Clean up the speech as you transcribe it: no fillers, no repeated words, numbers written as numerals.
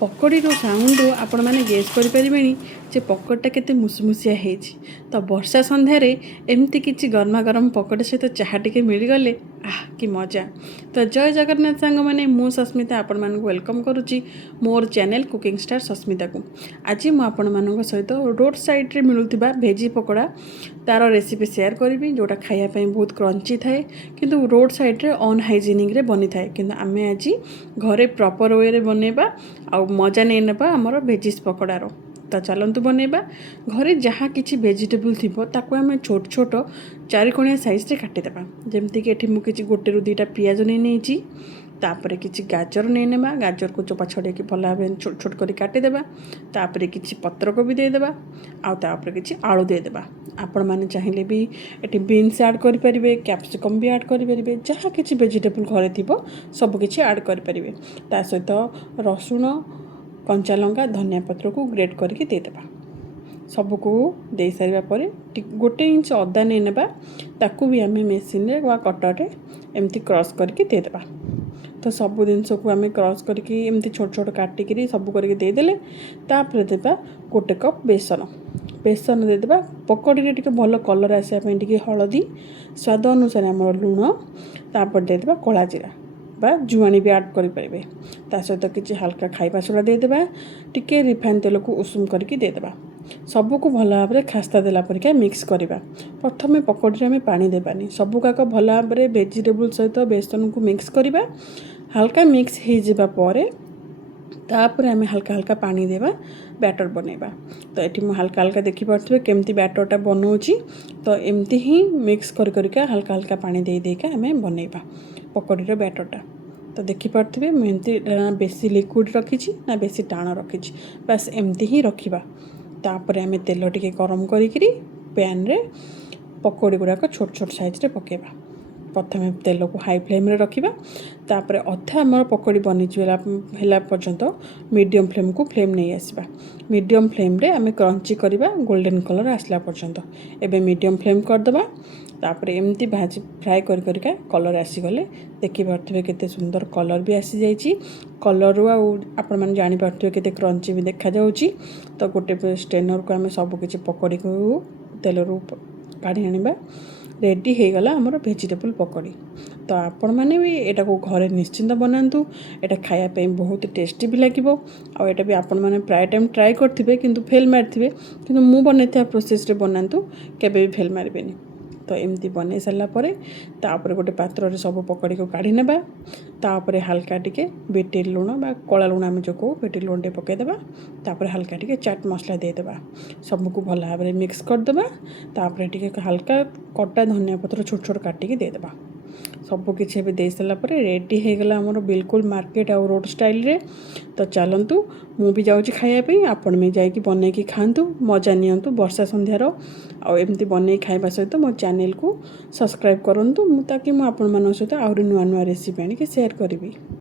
पकोड़ीर sound आपण मैंने guess करें जे पकोड़ीटा केते मुसमुसिया होती। तो वर्षा संध्यार एमती किसी गरमा गरम पकोड़ी सहित चाह टे मिलगले आह कि मजा। तो जय जगन्नाथ सांग मैंने मु सस्मिता आपण मानक वेलकम करुच्ची मोर चैनल कुकिंग स्टार सस्मिता को। आज मुझे सहित रोड साइड रे मिलुथिबा भेजी पकोड़ा तार रेसिपी शेयर करी जोटा खायापी बहुत क्रंची थाए किंतु रोड साइड रे अनहाइजेनिक रे बनी थाए किंतु आमे आज घरे प्रॉपर वे रे बनेबा आ मजा नहीं नेबा आमर भेजिस पकोड़ार। तो चलतु बनैबा घरे जहाँ किसी वेजिटेबल थी ताको आम छोट छोट चारिकोणिया साइज रे काटिदेबा। जमती कि एठी मु किछि गोटे रु दुईटा पियाज नहीं तापर किछि गाजर नहीं नेबा, गाजर को चोपा छड़े भल भाव छोट छोट कर काटिदेबा। तापर किछि पत्रकोबी देदेबा आउ तापर किछि आलू देदेबा। आपण माने चाहिए भी एठी बीन्स ऐड करि परिबे, कैप्सिकम भी ऐड करि परिबे, जहाँ किछि वेजिटेबल घरे थिबो सब किछि ऐड करि परिबे। ता सहित रसुण कंचा लंका धनिया पत्र को ग्रेट करके देदेबा। सबको दे सारा पर गोटे इंच अदा नहीं नेबा ताकू भी आम मेसीन रे वा कटर एमती क्रॉस करके देदेबा। तो सब जिनस को आम क्रॉस करके एमती छोट छोट काटिकी सब करके देदेले तापर देबा गोटे कप बेसन। बेसन देदेबा पकोड़ी रे टिके भल कलर आसापी टिके हलदी स्वाद अनुसार आम लुण तापर देदेबा कला जीरा बा जुआनी भी ऐड करें। ता सहित किसी हल्का खाइबा सोडा देदेबा, टिके रिफाइन तेल को उषुम करके देदेबा। सबको भल भाव में खास्ता देला परिका मिक्स करवा। प्रथम पकोड़ी में पानी देबानी, सबुकाक भल भाव में वेजिटेबल सहित बेसन को मिक्स करवा। हल्का मिक्स हो जावा पर तापर आम हल्का हल्का पानी देवा बैटर बनैबा। तो ये मुझे हल्का हल्का देखिपे केमती बैटरटा बनाऊँगी। तो एमती ही मिक्स करके हल्का हल्का पानी दे देका आम बनैबा पकोड़ीर बैटरटा। तो देखिपे मुझे बेसी लिक्विड रखी ना बेसी टाण रखी, बस एमती ही रखा। तापर आम तेल टिके गरम करी पैन रे पकोड़ी गुड़ाक छोट छोट साइज रे पकेबा। प्रथम तेल को हाई फ्लेम रे रखिबा। तापर अधा आमर पकोड़ी बनीला पर्यंत मीडियम फ्लेम को फ्लेम नहीं आसबा। मीडियम फ्लेम रे आम क्रंची करवा गोल्डन कलर आसला पर्यंत एबे मीडियम फ्लेम करदबा। तापर एमती भाजी फ्राए करका कलर आसीगले देखिपे केते सुंदर कलर भी आसी जाइए। कलर आपण मैंने जानीपे केते क्रंची भी देखा जाउची। तो गोटे स्टेनर को आम सबकि पकोड़ी को तेल रू काढ़ी आनिबा। रेडी हो गला आमर वेजिटेबल पकोड़ी। तो आपण मैंने भी एटा को घरे निश्चिंत बनातु, एटा खायापी बहुत टेस्टी भी लगे। आटा भी आपण मैंने प्राय टाइम ट्राए करेंगे किंतु फेल मारे किंतु मु बनई प्रोसेस रे बनातु केबे भी फेल मारबेनी। तो एमती बन सारा पर गोटे पात्र रे सब पकोड़ी को काढ़ी नेबा। तापर हल्का टिके बीटी लुण बा कला लुण आम जो कहू बीटी लुण टे पकईदेबा। तापर हल्का टिके चाट मसला देदेबा, सबको भल भाव में मिक्स करदेबा। तापर टिके हल्का कटा धनिया पत्र छोट छोट काटिकी देदेबा। सबकि दे सारा रेडी हो गला आमर बिल्कुल मार्केट आउ रोड स्टाइल रे। तो चलतु मु भी जाऊँगी खायापी, आपण भी जाइए बनईकी खातु मजा नियंतु वर्षा संध्यार। आउ एमती बनई खाइबा सहित मो चैनल को सब्सक्राइब करंतु ताकि मु आपण मान सहित आहरी नुआ नुआ रेसिपी आनिक शेयर करी।